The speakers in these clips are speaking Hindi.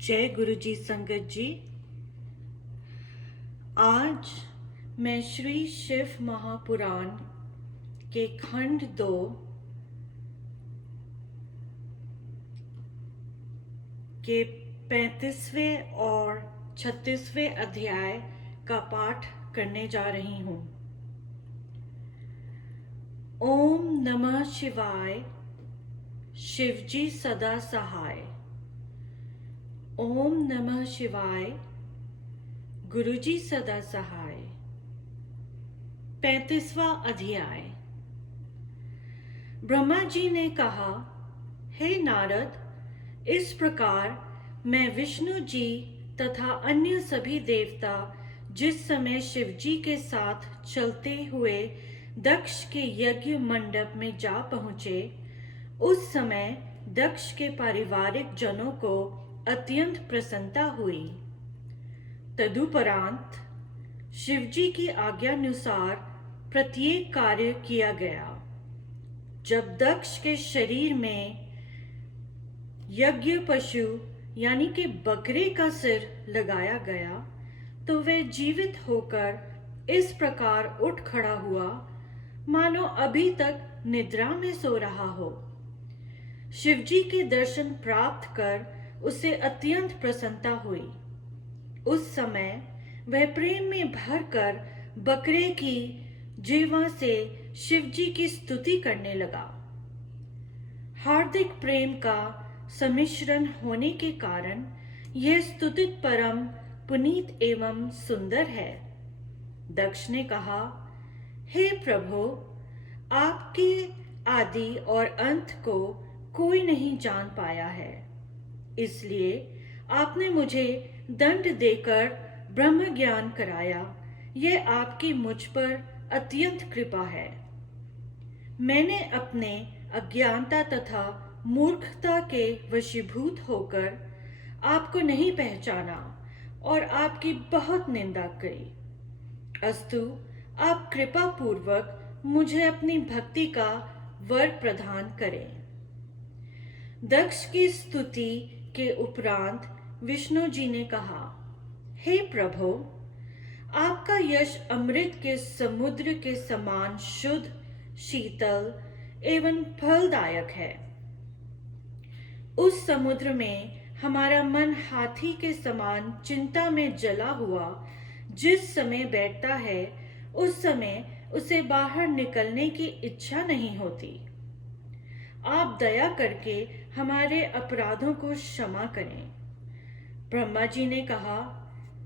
जय गुरु जी संगत जी। आज मैं श्री शिव महापुराण के खंड 2 के 35वें और 36वें अध्याय का पाठ करने जा रही हूँ। ओम नमः शिवाय, शिवजी सदा सहाय। ओम नमः शिवाय, गुरुजी सदा सहाय। 35वां अध्याय। ब्रह्मा जी ने कहा, हे नारद, इस प्रकार मैं विष्णु जी तथा अन्य सभी देवता जिस समय शिवजी के साथ चलते हुए दक्ष के यज्ञ मंडप में जा पहुँचे, उस समय दक्ष के पारिवारिक जनों को अत्यंत प्रसन्नता हुई। तदुपरांत शिवजी की आज्ञानुसार प्रत्येक कार्य किया गया। जब दक्ष के शरीर में यज्ञ पशु यानी कि बकरे का सिर लगाया गया तो वह जीवित होकर इस प्रकार उठ खड़ा हुआ मानो अभी तक निद्रा में सो रहा हो। शिवजी के दर्शन प्राप्त कर उसे अत्यंत प्रसन्नता हुई। उस समय वह प्रेम में भरकर बकरे की जीवा से शिवजी की स्तुति करने लगा। हार्दिक प्रेम का सम्मिश्रण होने के कारण यह स्तुति परम पुनीत एवं सुंदर है। दक्ष ने कहा, हे प्रभु, आपके आदि और अंत को कोई नहीं जान पाया है, इसलिए आपने मुझे दंड देकर ब्रह्म ज्ञान कराया। यह आपकी मुझ पर अत्यंत कृपा है। मैंने अपने अज्ञानता तथा मूर्खता के वशीभूत होकर आपको नहीं पहचाना और आपकी बहुत निंदा करी। अस्तु, आप कृपा पूर्वक मुझे अपनी भक्ति का वर प्रदान करें। दक्ष की स्तुति के उपरांत विष्णु जी ने कहा, हे प्रभु, आपका यश अमृत के समुद्र के समान शुद्ध, शीतल एवं फलदायक है। उस समुद्र में हमारा मन हाथी के समान चिंता में जला हुआ जिस समय बैठता है, उस समय उसे बाहर निकलने की इच्छा नहीं होती। आप दया करके हमारे अपराधों को क्षमा करें। ब्रह्मा जी ने कहा,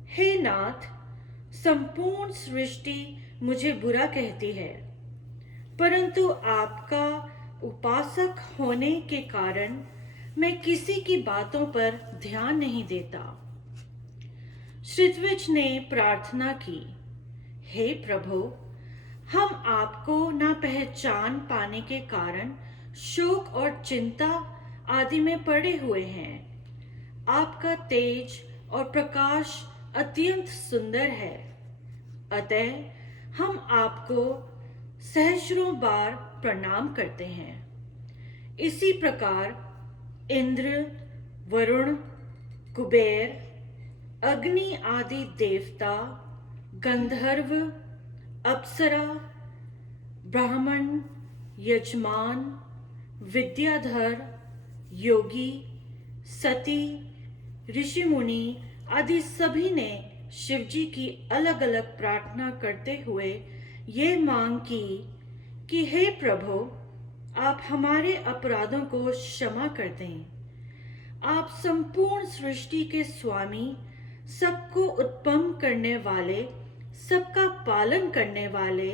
हे नाथ, संपूर्ण सृष्टि मुझे बुरा कहती है, परंतु आपका उपासक होने के कारण मैं किसी की बातों पर ध्यान नहीं देता। श्रितविज ने प्रार्थना की, हे प्रभु, हम आपको न पहचान पाने के कारण शोक और चिंता आदि में पड़े हुए हैं। आपका तेज और प्रकाश अत्यंत सुंदर है, अतः हम आपको सहस्रों बार प्रणाम करते हैं। इसी प्रकार इंद्र, वरुण, कुबेर, अग्नि आदि देवता, गंधर्व, अप्सरा, ब्राह्मण, यजमान, विद्याधर, योगी, सती, ऋषि मुनि आदि सभी ने शिवजी की अलग अलग प्रार्थना करते हुए ये मांग की कि हे प्रभु, आप हमारे अपराधों को क्षमा कर दें। आप संपूर्ण सृष्टि के स्वामी, सबको उत्पन्न करने वाले, सबका पालन करने वाले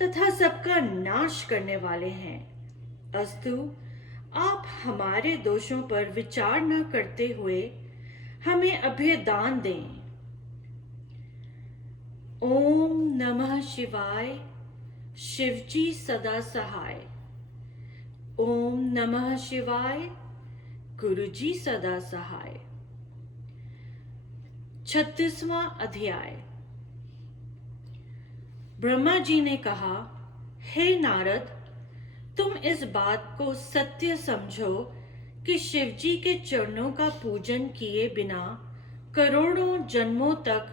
तथा सबका नाश करने वाले हैं। अस्तु, आप हमारे दोषों पर विचार न करते हुए हमें अभयदान दें। ओम नमः शिवाय, शिवजी सदा सहाय। ओम नमः शिवाय, गुरुजी सदा सहाय। 36वां अध्याय। ब्रह्मा जी ने कहा, हे नारद, तुम इस बात को सत्य समझो कि शिवजी के चरणों का पूजन किए बिना करोड़ों जन्मों तक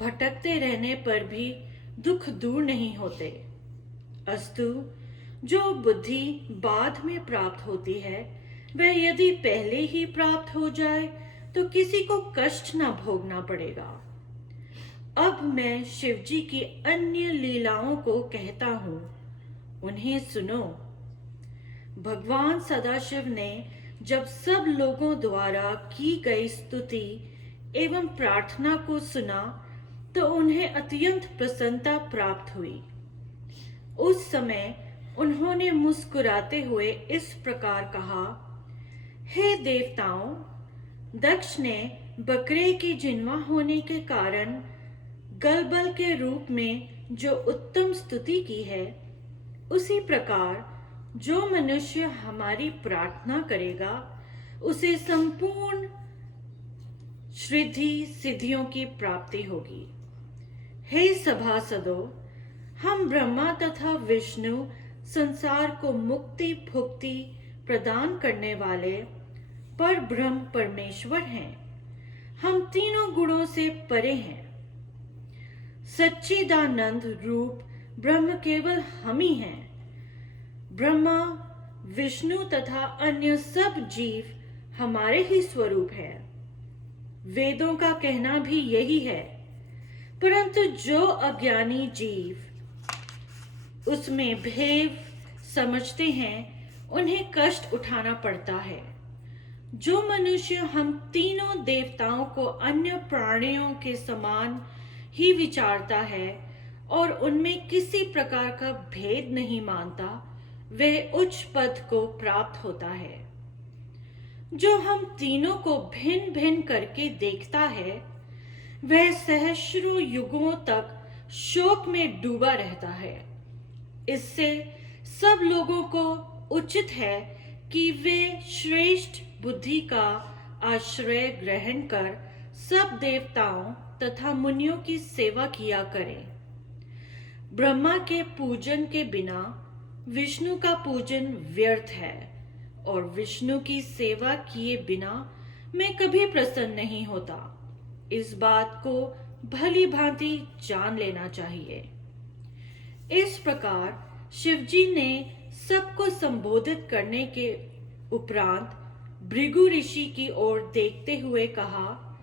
भटकते रहने पर भी दुख दूर नहीं होते। अस्तु, जो बुद्धि बाद में प्राप्त होती है वह यदि पहले ही प्राप्त हो जाए तो किसी को कष्ट न भोगना पड़ेगा। अब मैं शिवजी की अन्य लीलाओं को कहता हूं, उन्हें सुनो। भगवान सदाशिव ने जब सब लोगों द्वारा की गई स्तुति एवं प्रार्थना को सुना तो उन्हें अत्यंत प्रसन्नता प्राप्त हुई। उस समय उन्होंने मुस्कुराते हुए इस प्रकार कहा, हे देवताओं, दक्ष ने बकरे की जिन्वा होने के कारण गलबल के रूप में जो उत्तम स्तुति की है, उसी प्रकार जो मनुष्य हमारी प्रार्थना करेगा उसे संपूर्ण श्रीधि सिद्धियों की प्राप्ति होगी। हे सभासदों, हम ब्रह्मा तथा विष्णु संसार को मुक्ति भुक्ति प्रदान करने वाले पर ब्रह्म परमेश्वर हैं। हम तीनों गुणों से परे हैं। सच्चिदानंद रूप ब्रह्म केवल हम ही हैं। ब्रह्मा, विष्णु तथा अन्य सब जीव हमारे ही स्वरूप हैं। वेदों का कहना भी यही है, परंतु जो अज्ञानी जीव उसमें भेद समझते हैं उन्हें कष्ट उठाना पड़ता है। जो मनुष्य हम तीनों देवताओं को अन्य प्राणियों के समान ही विचारता है और उनमें किसी प्रकार का भेद नहीं मानता, वह उच्च पद को प्राप्त होता है। जो हम तीनों को भिन्न भिन्न करके देखता है वह सहस्रों युगों तक शोक में डूबा रहता है। इससे सब लोगों को उचित है कि वे श्रेष्ठ बुद्धि का आश्रय ग्रहण कर सब देवताओं तथा मुनियों की सेवा किया करें। ब्रह्मा के पूजन के बिना विष्णु का पूजन व्यर्थ है और विष्णु की सेवा किए बिना मैं कभी प्रसन्न नहीं होता। इस बात को भली भांति जान लेना चाहिए। इस प्रकार शिवजी ने सबको संबोधित करने के उपरांत भृगु ऋषि की ओर देखते हुए कहा,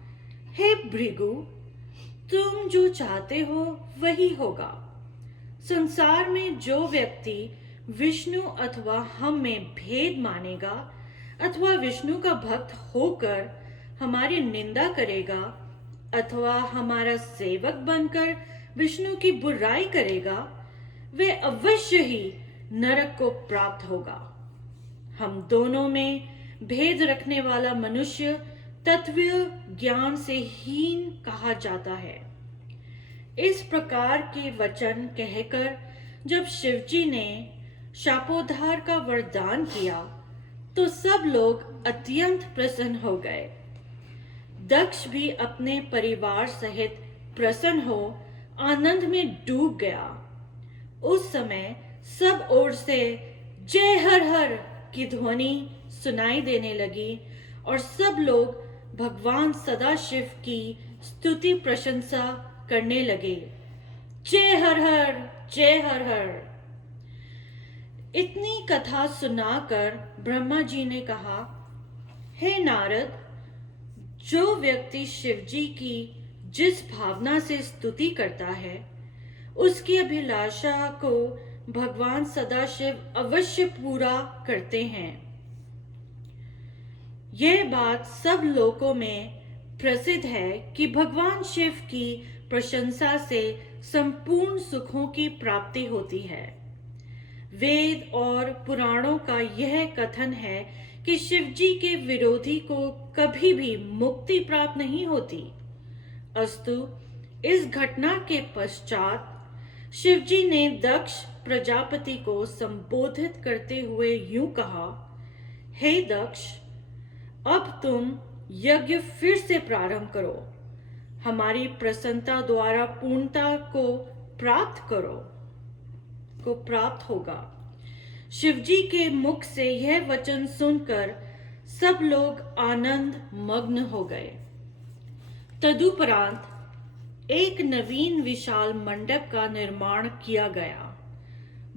हे भृगु, तुम जो चाहते हो वही होगा। संसार में जो व्यक्ति विष्णु अथवा हम में भेद मानेगा अथवा विष्णु का भक्त होकर हमारी निंदा करेगा अथवा हमारा सेवक बनकर विष्णु की बुराई करेगा, वह अवश्य ही नरक को प्राप्त होगा। हम दोनों में भेद रखने वाला मनुष्य तत्वीय ज्ञान से हीन कहा जाता है। इस प्रकार के वचन कहकर जब शिवजी ने शापोद्धार का वरदान किया तो सब लोग अत्यंत प्रसन्न हो गए। दक्ष भी अपने परिवार सहित प्रसन्न हो आनंद में डूब गया। उस समय सब ओर से जय हर हर की ध्वनि सुनाई देने लगी और सब लोग भगवान सदाशिव की स्तुति प्रशंसा करने लगे। जय हर हर, जय हर हर। इतनी कथा सुनाकर ब्रह्मा जी ने कहा, हे नारद, जो व्यक्ति शिवजी की जिस भावना से स्तुति करता है उसकी अभिलाषा को भगवान सदाशिव अवश्य पूरा करते हैं। यह बात सब लोकों में प्रसिद्ध है कि भगवान शिव की प्रशंसा से संपूर्ण सुखों की प्राप्ति होती है। वेद और पुराणों का यह कथन है कि शिवजी के विरोधी को कभी भी मुक्ति प्राप्त नहीं होती। अस्तु, इस घटना के पश्चात शिवजी ने दक्ष प्रजापति को संबोधित करते हुए यूं कहा, हे दक्ष, अब तुम यज्ञ फिर से प्रारंभ करो। हमारी प्रसन्नता द्वारा पूर्णता को प्राप्त होगा। शिवजी के मुख से यह वचन सुनकर सब लोग आनंद मग्न हो गए। तदुपरांत एक नवीन विशाल मंडप का निर्माण किया गया।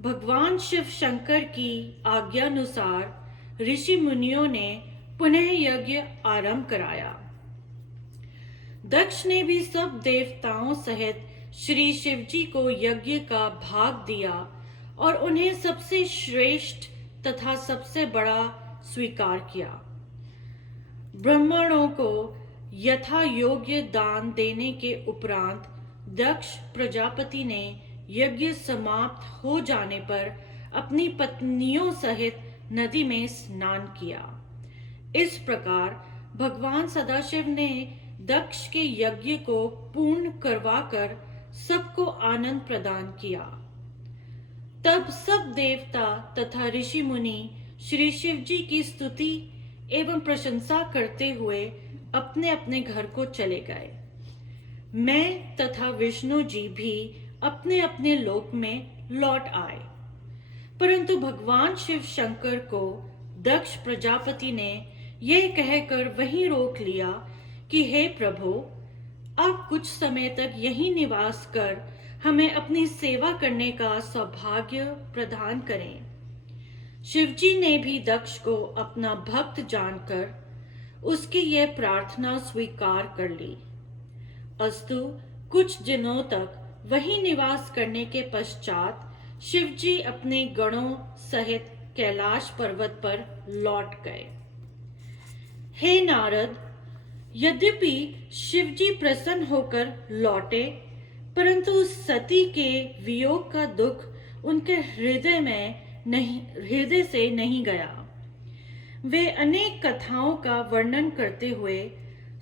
भगवान शिव शंकर की आज्ञानुसार ऋषि मुनियों ने पुनः यज्ञ आरंभ कराया। दक्ष ने भी सब देवताओं सहित श्री शिवजी को यज्ञ का भाग दिया और उन्हें सबसे श्रेष्ठ तथा सबसे बड़ा स्वीकार किया। ब्राह्मणों को यथा योग्य दान देने के उपरांत दक्ष प्रजापति ने यज्ञ समाप्त हो जाने पर अपनी पत्नियों सहित नदी में स्नान किया। इस प्रकार भगवान सदाशिव ने दक्ष के यज्ञ को पूर्ण करवाकर सबको आनंद प्रदान किया। तब सब देवता तथा ऋषि मुनि श्री शिव जी की स्तुति एवं प्रशंसा करते हुए अपने अपने घर को चले गए। मैं तथा विष्णु जी भी अपने अपने लोक में लौट आए। परंतु भगवान शिव शंकर को दक्ष प्रजापति ने यह कहकर वहीं रोक लिया कि हे प्रभु, आप कुछ समय तक यहीं निवास कर हमें अपनी सेवा करने का सौभाग्य प्रदान करें। शिवजी ने भी दक्ष को अपना भक्त जानकर उसकी यह प्रार्थना स्वीकार कर ली। अस्तु कुछ दिनों तक वहीं निवास करने के पश्चात शिवजी अपने गणों सहित कैलाश पर्वत पर लौट गए। हे नारद, यद्यपि शिवजी प्रसन्न होकर लौटे, परंतु सती के वियोग का दुख उनके हृदय से नहीं गया। वे अनेक कथाओं का वर्णन करते हुए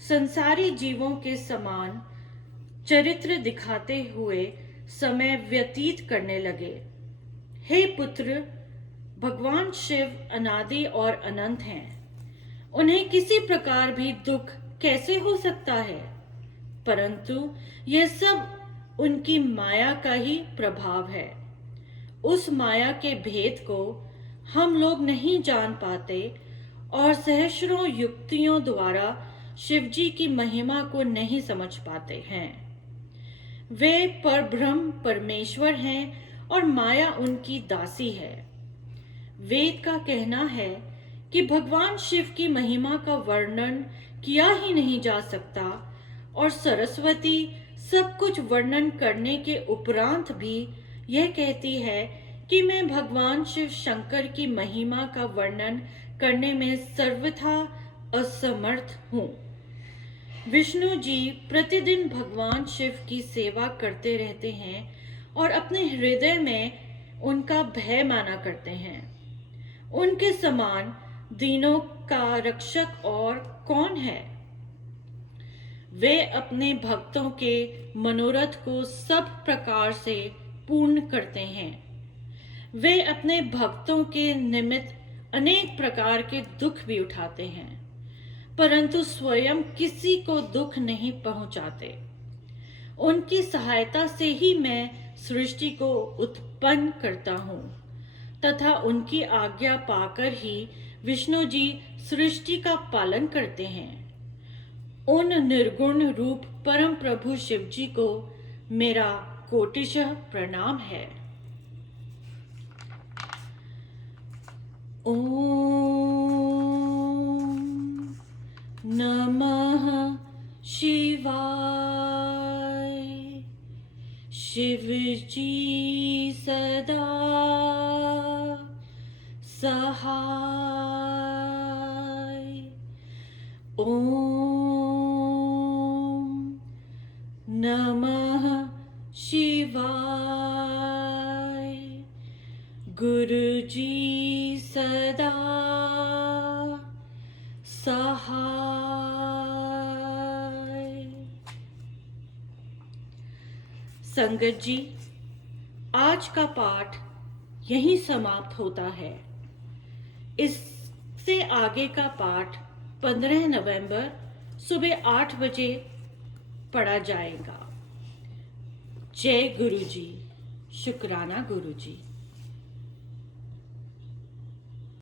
संसारी जीवों के समान चरित्र दिखाते हुए समय व्यतीत करने लगे। हे पुत्र, भगवान शिव अनादि और अनंत हैं। उन्हें किसी प्रकार भी दुख कैसे हो सकता है? परंतु यह सब उनकी माया का ही प्रभाव है। उस माया के भेद को हम लोग नहीं जान पाते और सहस्रों युक्तियों द्वारा शिवजी की महिमा को नहीं समझ पाते हैं। वे परब्रह्म परमेश्वर हैं और माया उनकी दासी है। वेद का कहना है कि भगवान शिव की महिमा का वर्णन किया ही नहीं जा सकता और सरस्वती सब कुछ वर्णन करने के उपरांत भी यह कहती है कि मैं भगवान शिव शंकर की महिमा का वर्णन करने में सर्वथा असमर्थ हूँ। विष्णु जी प्रतिदिन भगवान शिव की सेवा करते रहते हैं और अपने हृदय में उनका भय माना करते हैं। उनके समान दीनों का रक्षक और कौन है? वे अपने भक्तों के मनोरथ को सब प्रकार से पूर्ण करते हैं। वे अपने भक्तों के निमित्त अनेक प्रकार के दुख भी उठाते हैं, परंतु स्वयं किसी को दुख नहीं पहुंचाते। उनकी सहायता से ही मैं सृष्टि को उत्पन्न करता हूँ तथा उनकी आज्ञा पाकर ही विष्णु जी सृष्टि का पालन करते हैं। उन निर्गुण रूप परम प्रभु शिव जी को मेरा कोटिशः प्रणाम है। ओम नमः शिवाय। शिव जी सदा सहाय। ओम नमः शिवाय। गुरु जी सदा सहाय। संगत जी, आज का पाठ यहीं समाप्त होता है। इससे आगे का पाठ 15 नवंबर सुबह 8 बजे पढ़ा जाएगा। जय गुरु जी। शुक्राना गुरु जी।